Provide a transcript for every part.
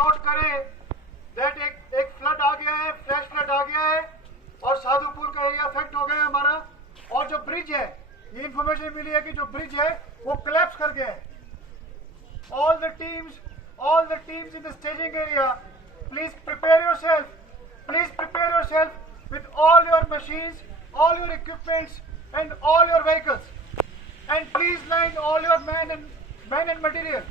Note करें that एक flood आ गया है, फ्लैश फ्लड आ गया है और साधुपुर का एरिया अफेक्ट हो गया है हमारा। और जो ब्रिज है, ये इंफॉर्मेशन मिली है कि जो ब्रिज है वो कोलैप्स कर गया है। all the teams in the staging area, please prepare yourself with all your machines, all your equipments and all your vehicles, and please line all your men and material.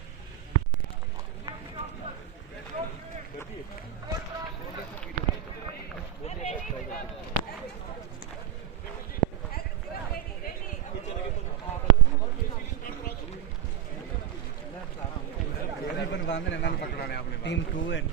Team 2 and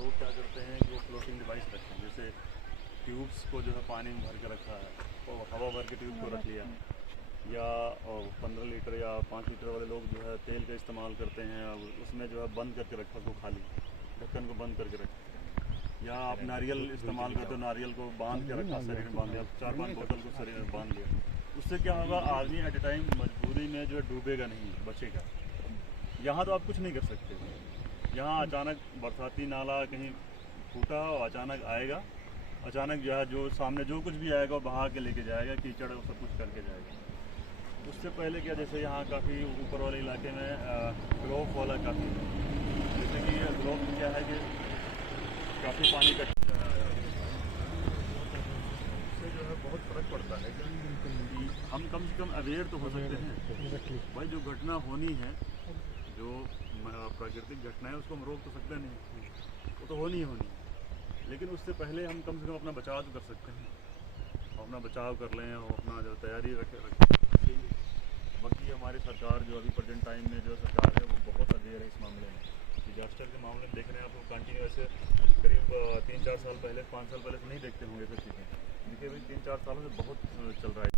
लोग क्या करते हैं कि वो floating device रखते हैं, जैसे tubes को जो है पानी में भर के रखा है और हवा भर के ट्यूब को रख लिया, या 15 लीटर या 5 लीटर वाले लोग जो है तेल का इस्तेमाल करते हैं और उसमें जो है बंद करके रखा उसको खाली ढक्कन को बंद करके रखा, या आप नारियल इस्तेमाल करते हो नारियल को बांध के रखा, शरीर में बांध दिया, 4-5 बोतल को शरीर में बांध लिया। उससे क्या होगा, आदमी एट ए टाइम मजबूरी में जो है डूबेगा नहीं, बचेगा। यहाँ तो आप कुछ नहीं कर सकते। यहाँ अचानक बरसाती नाला कहीं फूटा हो, अचानक आएगा, अचानक जो है जो सामने जो कुछ भी आएगा वो बहा के लेके जाएगा, कीचड़ वो सब कुछ करके जाएगा। उससे पहले क्या, जैसे यहाँ काफ़ी ऊपर वाले इलाके में ग्रोव वाला काफ़ी, जैसे कि ग्रोव में क्या है कि काफ़ी पानी का उससे जो है बहुत फ़र्क पड़ता है कि हम कम से कम अवेयर तो हो सकते हैं। भाई जो घटना होनी है, जो प्राकृतिक घटना है उसको हम रोक तो सकते नहीं, वो तो होनी ही होनी, लेकिन उससे पहले हम कम से कम अपना बचाव तो कर सकते हैं, अपना बचाव कर लें और अपना जो तैयारी रखें। बाकी हमारी सरकार जो अभी प्रेजेंट टाइम में जो सरकार है वो बहुत अवेयर है इस मामले में। डिजास्टर के मामले में देख रहे हैं आप, कंटिन्यू ऐसे करीब 3-4 साल पहले 5 साल पहले से नहीं देखते होंगे ऐसी चीज़ें। देखिए अभी 3-4 सालों से बहुत चल रहा है।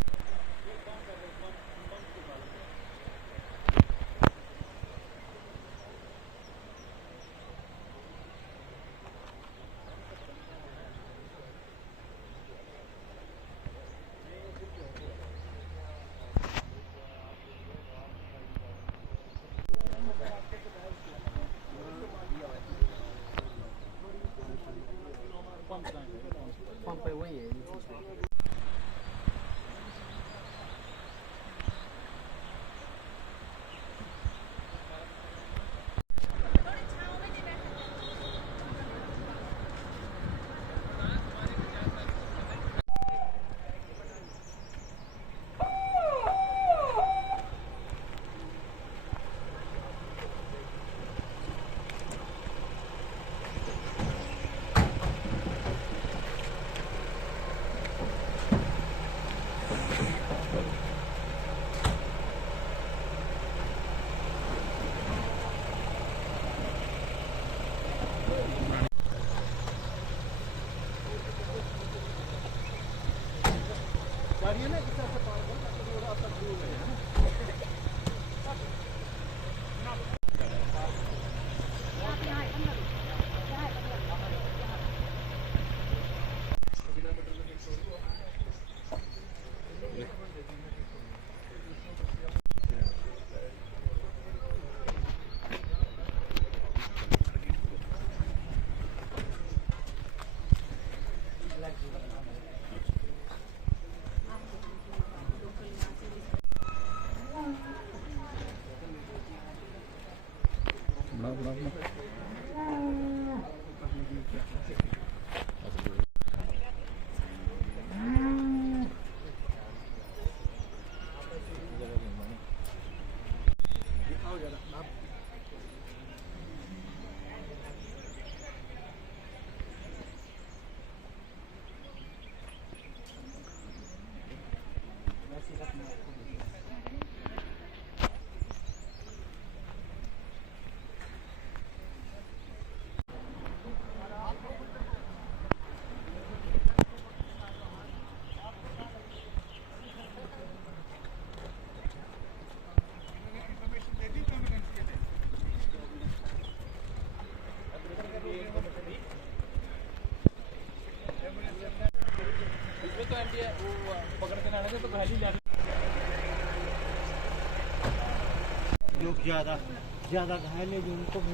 लोग ज्यादा घायल है जो उनको भी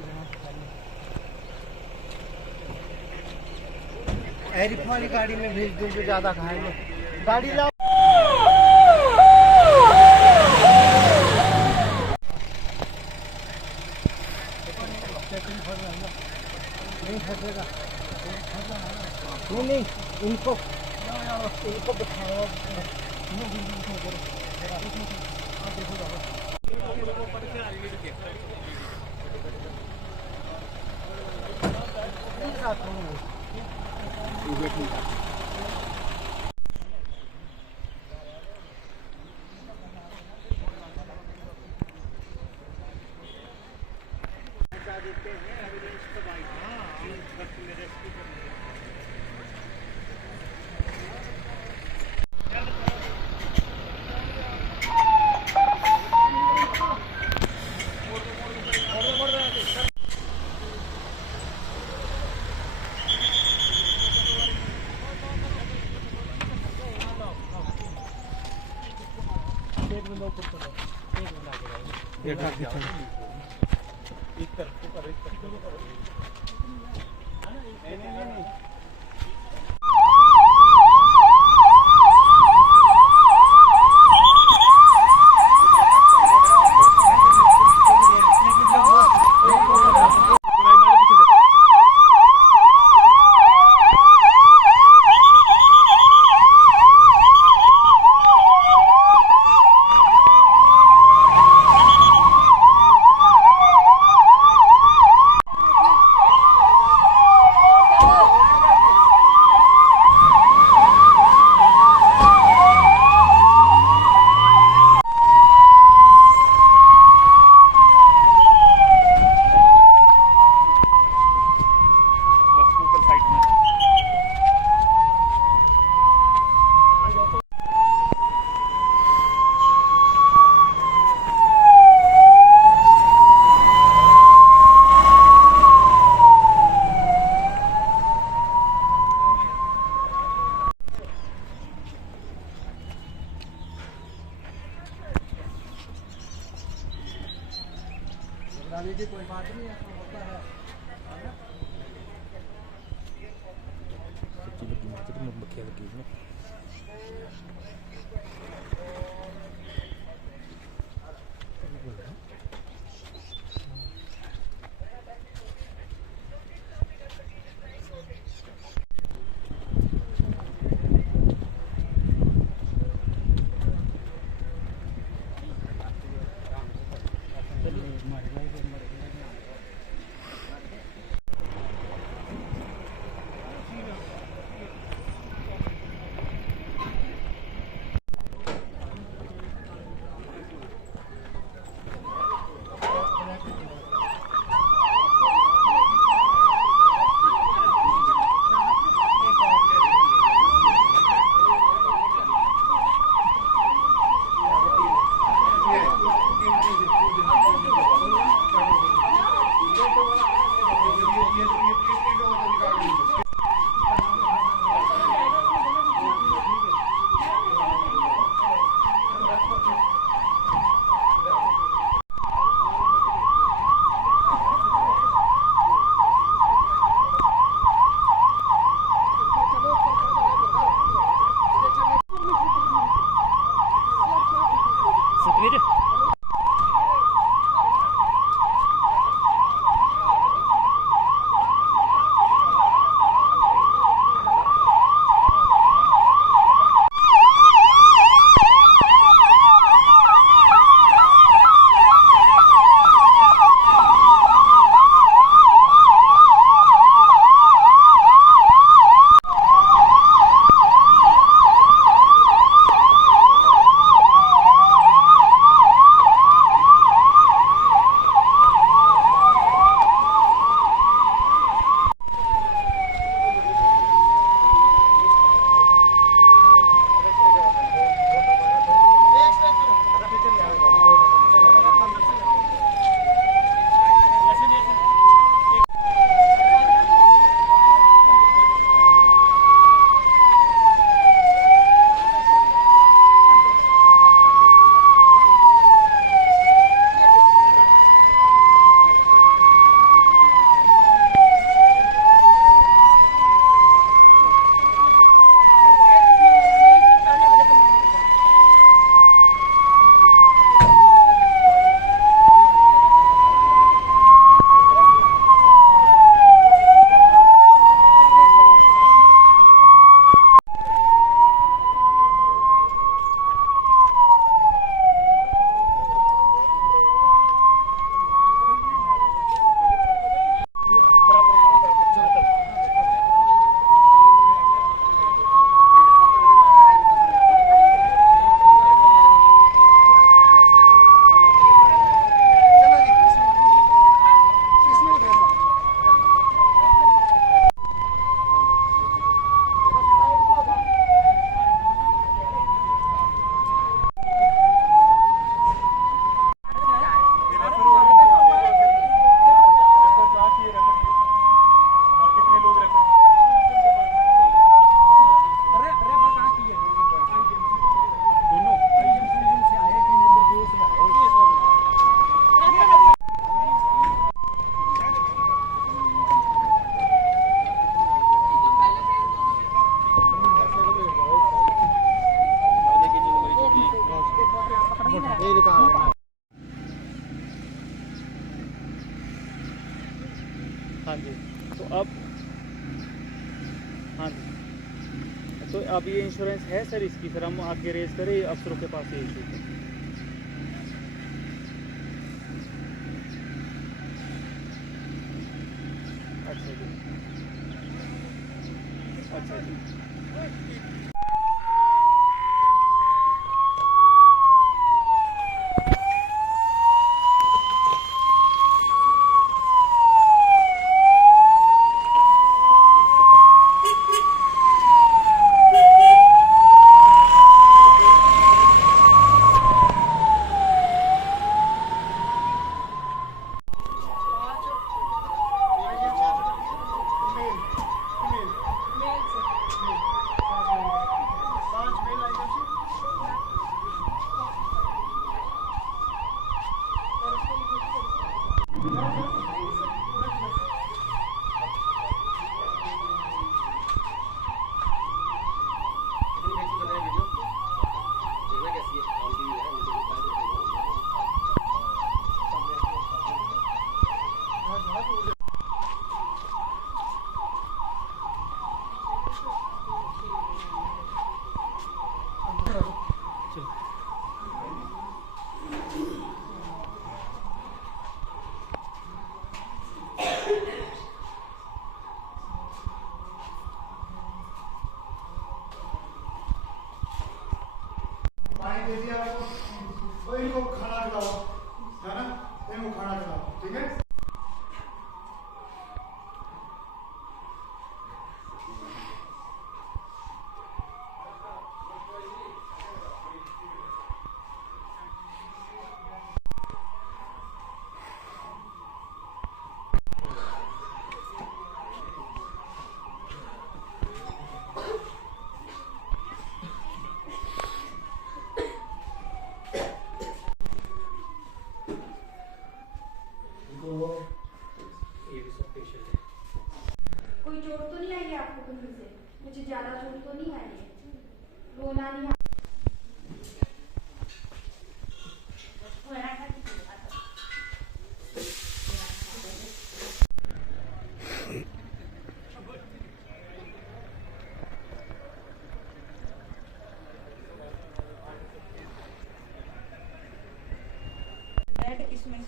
एरिफ वाली गाड़ी में भेज दो जो ज्यादा घायल है। गाड़ी लाओ। नहीं फंसेगा, नहीं इनको बिठाओ। कोई बात नहीं है, होता है। जी। तो अब हाँ जी, तो अब ये इंश्योरेंस है सर इसकी, फिर हम आगे रेज करें अफसरों के पास ये इशू है। अच्छा जी, अच्छा जी। पानी दे दिया आपको, तो इनको खाना खिलाओ, है ना, इनको खाना खिलाओ, ठीक है। कोई चोट तो नहीं आई है आपको कहीं से? मुझे ज्यादा चोट तो नहीं आई है? रोना नहीं इसमें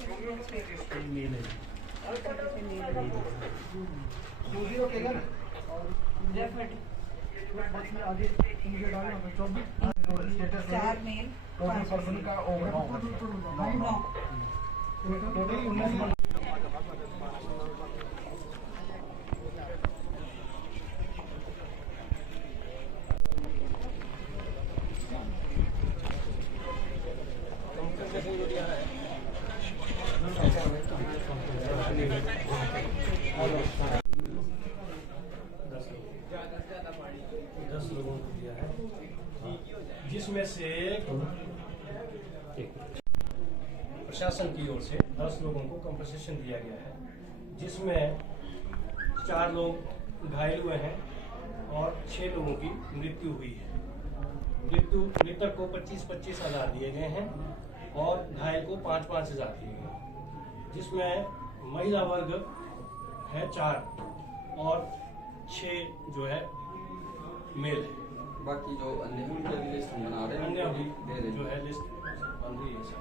रोकेगा ना, आगे मुझे डालना होगा 24 चार मेल पर्सन का ओवर टोटल 19 लोगों को दिया है, जिसमें से प्रशासन की ओर से 10 लोगों को कंपनसेशन दिया गया है, जिसमें 4 लोग घायल हुए हैं और 6 लोगों की मृत्यु हुई है। मृतक को 25-25 हज़ार दिए गए हैं और घायल को 5-5 हज़ार दिए गए हैं, जिसमें महिला वर्ग है 4 और 6 जो है मेल है। बाकी जो अन्य उनके भी लिस्ट हम बना रहे हैं, अन्य अभी दे रहे जो है लिस्ट बन रही है सर।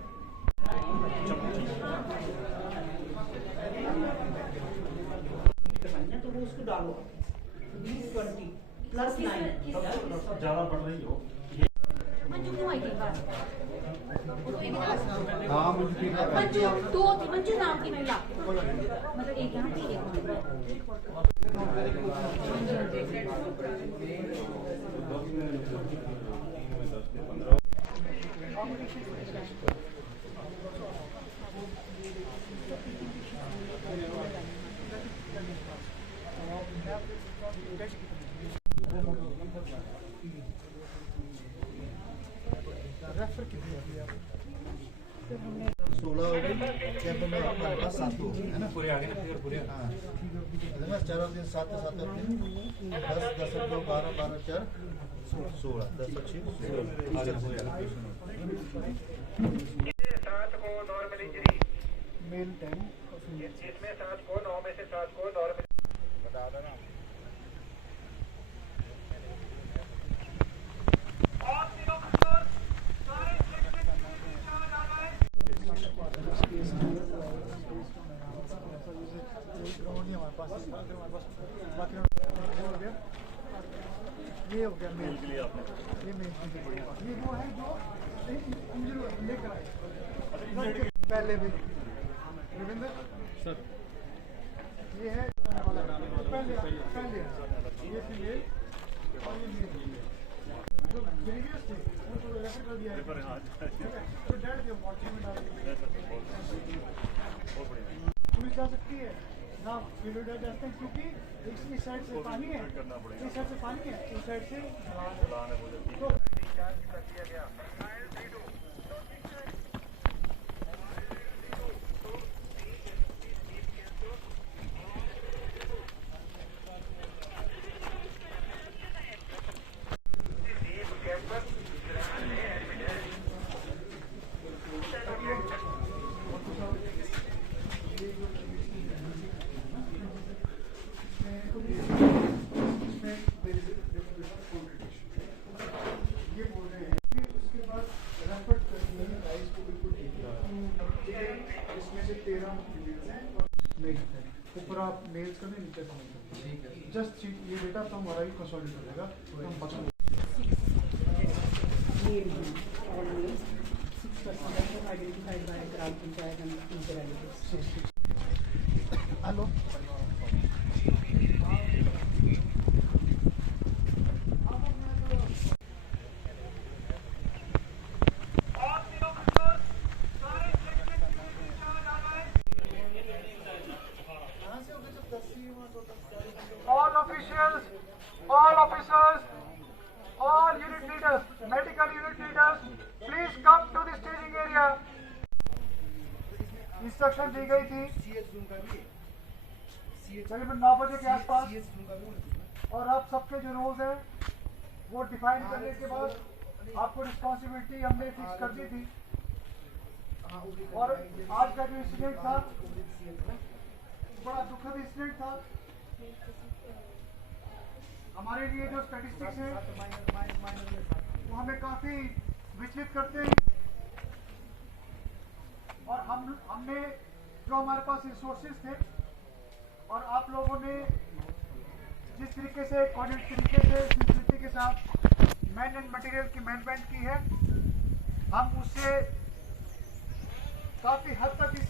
तो वो उसको डालो 20 प्लस 9 ज़्यादा बढ़ रही हो। मंजू क्यों आई थी बात? हाँ मुझे मंजू दो थी, मंजू नाम की महिला, मतलब एक यहाँ थी एक रेफर कितने दिया? 16 हो गई, कैब में हमारे पास 7 हो गए, है ना? पूरे आगे ना फिगर पूरे। हाँ, मैं 4 दिन 7 10 10 2 12 12 4 16 10 6 16 मेल 10 इसमें 7 को 9 में से 7 को नॉर्मल बता देना। ये हो गया मेल के लिए आपने ये मेल ये वो है जो लेकर आए पहले भी रविंद्र सर ये है पहले ये फीमेल और ये मेल जो विलियस थे उनको रेफर कर दिया है तो डैड के व्हाट्सएप में डाल दिया पुलिस जा सकती है ना वीडियो डाल जाते हैं क्योंकि इस साइड से पानी है इस साइड से पानी है इस साइड से ढलान है तो रिचार्ज कर दिया गया। ऊपर आप मेल्स कर दें नीचे समझ ठीक है जस्ट ये डेटा तो हमारा ही कंसोलिडेट हो जाएगा तो हम बता hello all officers, all unit leaders, medical unit leaders, please come to the staging area. Instruction दी गई थी करीबन 9 बजे के आसपास और आप सबके जो रोल्स हैं वो डिफाइन करने के बाद आपको रिस्पॉन्सिबिलिटी हमने फिक्स कर दी थी और आज का जो इंसिडेंट था बड़ा दुखद इंसिडेंट था। हमारे लिए जो स्टैटिस्टिक्स हैं वो हमें काफी विचलित करते हैं और हमने जो हमारे पास रिसोर्सेज थे और आप लोगों ने जिस तरीके से कोऑर्डिनेट तरीके से सिंसियरिटी के साथ मैन एंड मटेरियल की मैनेजमेंट की है हम उससे काफी हद तक इस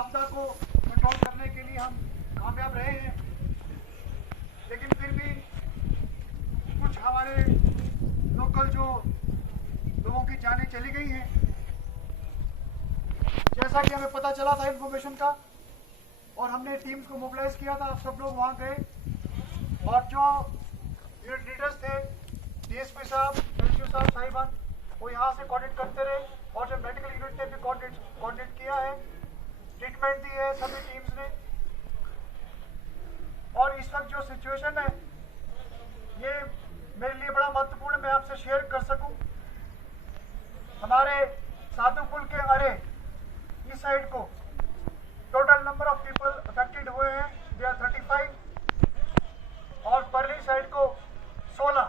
आपदा को कंट्रोल करने के लिए हम कामयाब रहे हैं लेकिन फिर भी कुछ हमारे लोकल जो लोगों की जानें चली गई हैं जैसा कि हमें पता चला था इन्फॉर्मेशन का और हमने टीम्स को मोबिलाइज किया था। आप सब लोग वहां गए और जो यूनिट लीडर्स थे डीएसपी साहब एसडीओ साहब साहिबान वो यहाँ से कोऑर्डिनेट करते रहे और जो मेडिकल यूनिट ने भी कोऑर्डिनेट किया है ट्रीटमेंट दी है सभी टीम्स ने और इस वक्त जो सिचुएशन है ये मेरे लिए बड़ा महत्वपूर्ण मैं आपसे शेयर कर सकूं। हमारे साधु पुल के अरे इस साइड को total number of people affected हुए हैं दे आर 35 और परली साइड को 16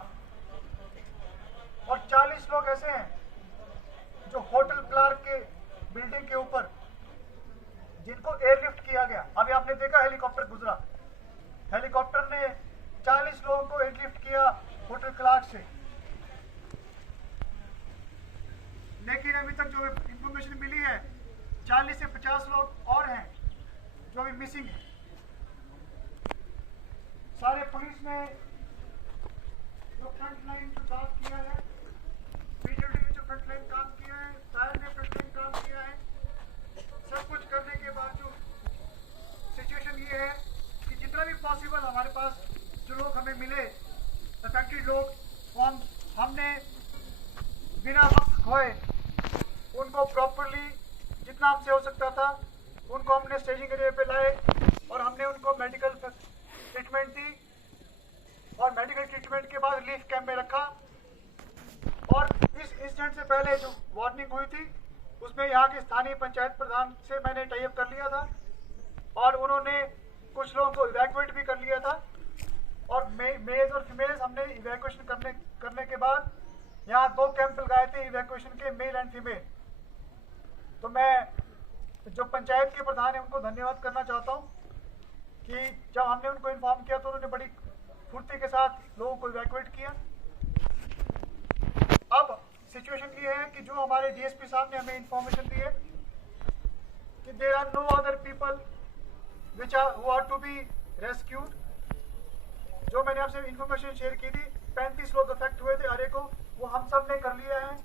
और 40 लोग ऐसे हैं जो होटल क्लार्क के बिल्डिंग के ऊपर जिनको एयरलिफ्ट किया गया। अभी आपने देखा हेलीकॉप्टर गुजरा हेलीकॉप्टर ने 40 लोगों को एयरलिफ्ट किया होटल क्लार्क से लेकिन अभी तक जो इंफॉर्मेशन मिली है 40 से 50 लोग और हैं जो अभी मिसिंग है। सारे पुलिस ने जो फ्रंट लाइन जो काम किया है पीडब्ल्यूडी ने जो फ्रंट लाइन काम किया है फायर ने फ्रंट लाइन काम किया है सब कुछ करने के बावजूद सिचुएशन ये है कि जितना भी पॉसिबल हमारे पास जो लोग हमें मिले अफेक्टेड लोग हमने बिना वक्त खोए उनको प्रॉपरली जितना हमसे हो सकता था उनको हमने स्टेजिंग एरिया पे लाए और हमने उनको मेडिकल ट्रीटमेंट दी और मेडिकल ट्रीटमेंट के बाद रिलीफ कैंप में रखा और इस इंसिडेंट से पहले जो वार्निंग हुई थी उसमें यहाँ के स्थानीय पंचायत प्रधान से मैंने टाई अप कर लिया था और उन्होंने कुछ लोगों को इवैक्यूएट भी कर लिया था। और मेल्स और फीमेल्स हमने इवैक्यूएशन करने के बाद यहाँ 2 कैंप लगाए थे इवैक्यूएशन के, मेल एंड फीमेल। तो मैं जो पंचायत के प्रधान हैं उनको धन्यवाद करना चाहता हूँ कि जब हमने उनको इन्फॉर्म किया तो उन्होंने बड़ी फुर्ती के साथ लोगों को इवैक्यूएट किया। अब सिचुएशन ये है कि जो हमारे डीएसपी साहब ने हमें इंफॉर्मेशन दी है कि there are no other people who are to be rescued. जो मैंने आपसे इंफॉर्मेशन शेयर की थी, 35 लोग अफेक्ट हुए थे अरे को, वो हम सब ने कर लिया है।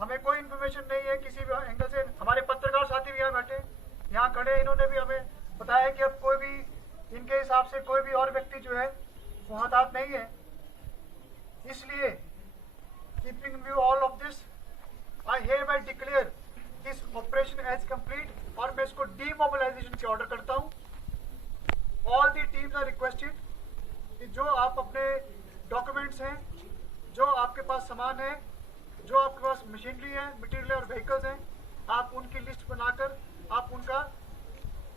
हमें कोई इंफॉर्मेशन नहीं है किसी भी एंगल से। हमारे पत्रकार साथी भी यहाँ बैठे, यहाँ खड़े, इन्होंने भी हमें बताया कि अब कोई भी इनके हिसाब से कोई भी और व्यक्ति जो है वो हताहत नहीं है। इसलिए keeping view all of this, I hereby declare this operation as complete और मैं इसको डीमोबिलाइजेशन के ऑर्डर करता हूँ। All the teams are requested कि जो आप अपने डॉक्यूमेंट्स हैं, जो आपके पास सामान है, जो आपके पास मशीनरी है, मटेरियल और व्हीकल्स हैं, आप उनकी लिस्ट बनाकर आप उनका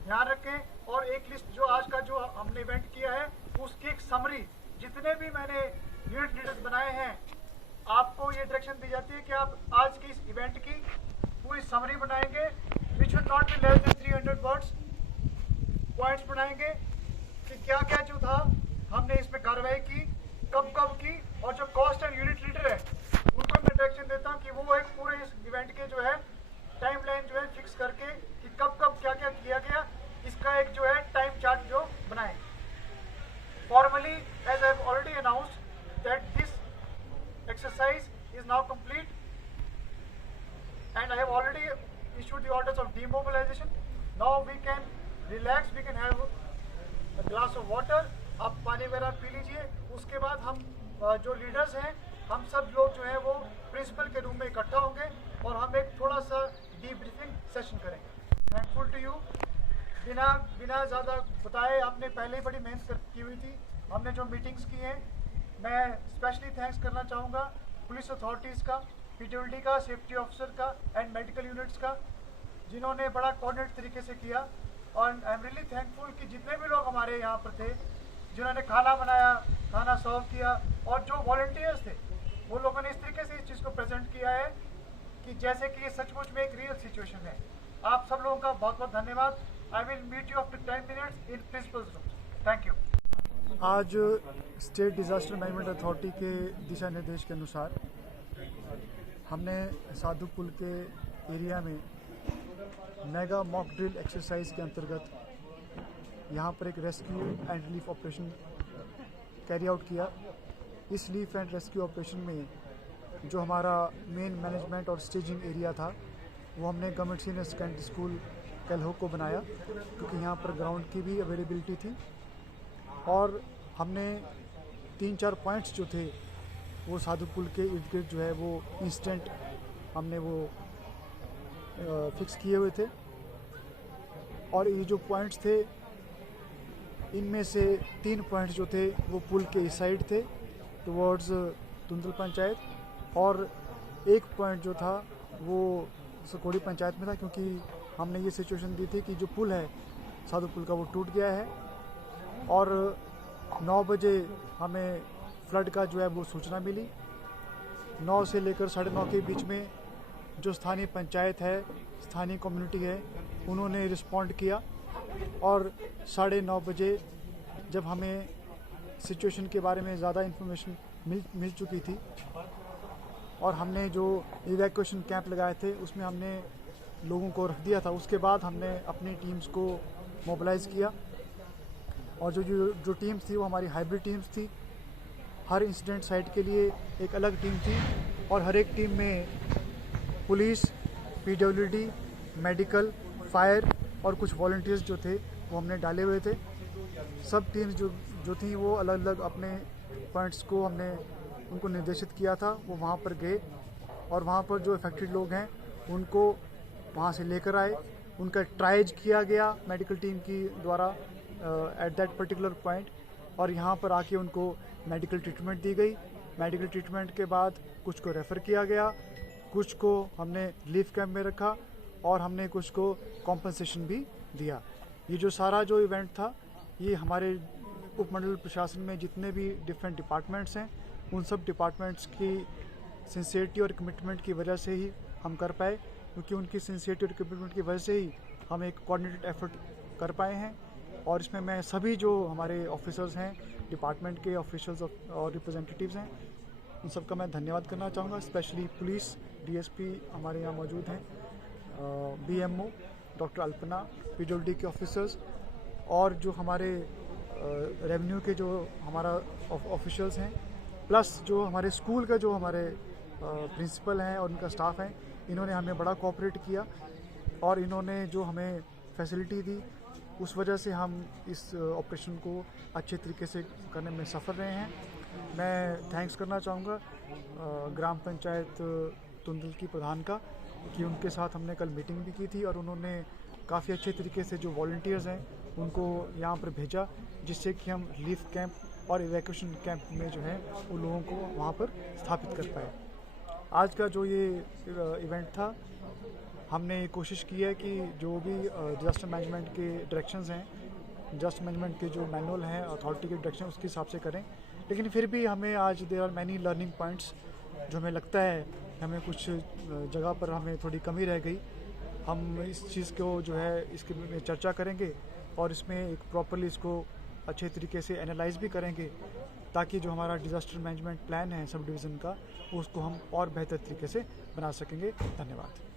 ध्यान रखें। और एक लिस्ट जो आज का जो हमने इवेंट किया है उसकी एक समरी, जितने भी मैंने यूनिट लीडर्स बनाए हैं, आपको ये डायरेक्शन दी जाती है कि आप आज की इस इवेंट की पूरी समरी बनाएंगे, which will not be less than 300 words. Points बनाएंगे कि क्या क्या जो था हमने इसमें कार्रवाई की, कब कब की, और जो कॉस्ट एंड यूनिट लीडर है उनको मैं डायरेक्शन देता हूँ कि वो एक पूरे इस इवेंट के जो है टाइमलाइन जो है फिक्स करके कि कब कब क्या क्या किया गया, इसका एक जो है टाइम चार्ट जो बनाए। Formally as I have already announced that this exercise is now complete and I have already issued the orders of demobilization. Now we can relax, we can have a glass of water, आप पानी वगैरह P लीजिए। उसके बाद हम जो leaders हैं हम सब लोग जो है वो प्रिंसिपल के रूम में इकट्ठा होंगे और हम एक थोड़ा सा डीब्रीफिंग सेशन करेंगे। Thankful to you. बिना ज़्यादा बताए आपने पहले ही बड़ी मेहनत की हुई थी, हमने जो मीटिंग्स की हैं। मैं स्पेशली थैंक्स करना चाहूँगा पुलिस अथॉरिटीज़ का, पीडब्ल्यूडी का, सेफ्टी ऑफिसर का एंड मेडिकल यूनिट्स का, जिन्होंने बड़ा कोऑर्डिनेट तरीके से किया। और आई एम रियली थैंकफुल कि जितने भी लोग हमारे यहाँ पर थे, जिन्होंने खाना बनाया, खाना सर्व किया, और जो वॉलंटियर्स थे वो लोगों ने इस तरीके से इस चीज़ को प्रेजेंट किया है कि जैसे कि ये सचमुच में एक रियल सिचुएशन है। आप सब लोगों का बहुत बहुत धन्यवाद। I will meet you after 10 minutes in principal's room. Thank you. आज स्टेट डिज़ास्टर मैनेजमेंट अथॉरिटी के दिशा निर्देश के अनुसार हमने साधु पुल के एरिया में मेगा मॉक ड्रिल एक्सरसाइज के अंतर्गत यहाँ पर एक rescue and relief operation carry out किया। इस रिलीफ एंड रेस्क्यू ऑपरेशन में जो हमारा मेन मैनेजमेंट और स्टेजिंग एरिया था वो हमने गवर्नमेंट सीनियर सेकेंडरी स्कूल कैलहो को बनाया, क्योंकि यहाँ पर ग्राउंड की भी अवेलेबिलिटी थी। और हमने 3-4 पॉइंट्स जो थे वो साधु पुल के इर्द गिर्द जो है वो इंस्टेंट हमने वो फिक्स किए हुए थे। और ये जो पॉइंट्स थे इनमें से 3 पॉइंट्स जो थे वो पुल के इस साइड थे टुवर्ड्स तुंदल पंचायत, और एक पॉइंट जो था वो सकोड़ी पंचायत में था, क्योंकि हमने ये सिचुएशन दी थी कि जो पुल है साधु पुल का वो टूट गया है। और 9 बजे हमें फ्लड का जो है वो सूचना मिली। 9 से लेकर 9:30 के बीच में जो स्थानीय पंचायत है, स्थानीय कम्युनिटी है, उन्होंने रिस्पॉन्ड किया। और 9:30 बजे जब हमें सिचुएशन के बारे में ज़्यादा इन्फॉर्मेशन मिल चुकी थी और हमने जो इवैक्यूएशन कैंप लगाए थे उसमें हमने लोगों को रख दिया था, उसके बाद हमने अपनी टीम्स को मोबिलाइज़ किया। और जो टीम्स थी वो हमारी हाइब्रिड टीम्स थी। हर इंसिडेंट साइट के लिए एक अलग टीम थी और हर एक टीम में पुलिस, पीडब्ल्यूडी, मेडिकल, फायर और कुछ वॉलंटियर्स जो थे वो हमने डाले हुए थे। सब टीम्स जो थी वो अलग अलग अपने पॉइंट्स को हमने उनको निर्देशित किया था। वो वहाँ पर गए और वहाँ पर जो इफेक्टेड लोग हैं उनको वहाँ से लेकर आए, उनका ट्राइज किया गया मेडिकल टीम की द्वारा एट दैट पर्टिकुलर पॉइंट, और यहाँ पर आके उनको मेडिकल ट्रीटमेंट दी गई। मेडिकल ट्रीटमेंट के बाद कुछ को रेफ़र किया गया, कुछ को हमने रिलीफ कैंप में रखा और हमने कुछ को कॉम्पनसेशन भी दिया। ये जो सारा जो इवेंट था, ये हमारे उपमंडल प्रशासन में जितने भी डिफरेंट डिपार्टमेंट्स हैं, उन सब डिपार्टमेंट्स की सिंसियरिटी और कमिटमेंट की वजह से ही हम कर पाए, क्योंकि उनकी सिंसियरिटी और कमिटमेंट की वजह से ही हम एक कोऑर्डिनेटेड एफर्ट कर पाए हैं। और इसमें मैं सभी जो हमारे ऑफिसर्स हैं, डिपार्टमेंट के ऑफिशियल्स और रिप्रेजेंटेटिव्स हैं, उन सबका मैं धन्यवाद करना चाहूँगा। स्पेशली पुलिस डीएसपी हमारे यहाँ मौजूद हैं, बीएमओ डॉक्टर अल्पना, पीडब्ल्यूडी के ऑफिसर्स, और जो हमारे रेवेन्यू के जो हमारा ऑफिशियल्स हैं, प्लस जो हमारे स्कूल का जो हमारे प्रिंसिपल हैं और उनका स्टाफ है। इन्होंने हमें बड़ा कोऑपरेट किया और इन्होंने जो हमें फैसिलिटी दी, उस वजह से हम इस ऑपरेशन को अच्छे तरीके से करने में सफल रहे हैं। मैं थैंक्स करना चाहूँगा ग्राम पंचायत तुंदल की प्रधान का, कि उनके साथ हमने कल मीटिंग भी की थी और उन्होंने काफ़ी अच्छे तरीके से जो वॉलंटियर्स हैं उनको यहाँ पर भेजा, जिससे कि हम रिलीफ कैंप और इवैक्यूएशन कैंप में जो है उन लोगों को वहाँ पर स्थापित कर पाए। आज का जो ये इवेंट था, हमने कोशिश की है कि जो भी डिजास्टर मैनेजमेंट के डायरेक्शंस हैं, डिजास्टर मैनेजमेंट के जो मैनुअल हैं अथॉरिटी के डायरेक्शन, उसके हिसाब से करें। लेकिन फिर भी हमें आज there are many learning points जो हमें लगता है हमें कुछ जगह पर हमें थोड़ी कमी रह गई। हम इस चीज़ को जो है इसके में चर्चा करेंगे और इसमें एक प्रॉपरली इसको अच्छे तरीके से एनालाइज भी करेंगे, ताकि जो हमारा डिजास्टर मैनेजमेंट प्लान है सब डिवीज़न का, उसको हम और बेहतर तरीके से बना सकेंगे। धन्यवाद।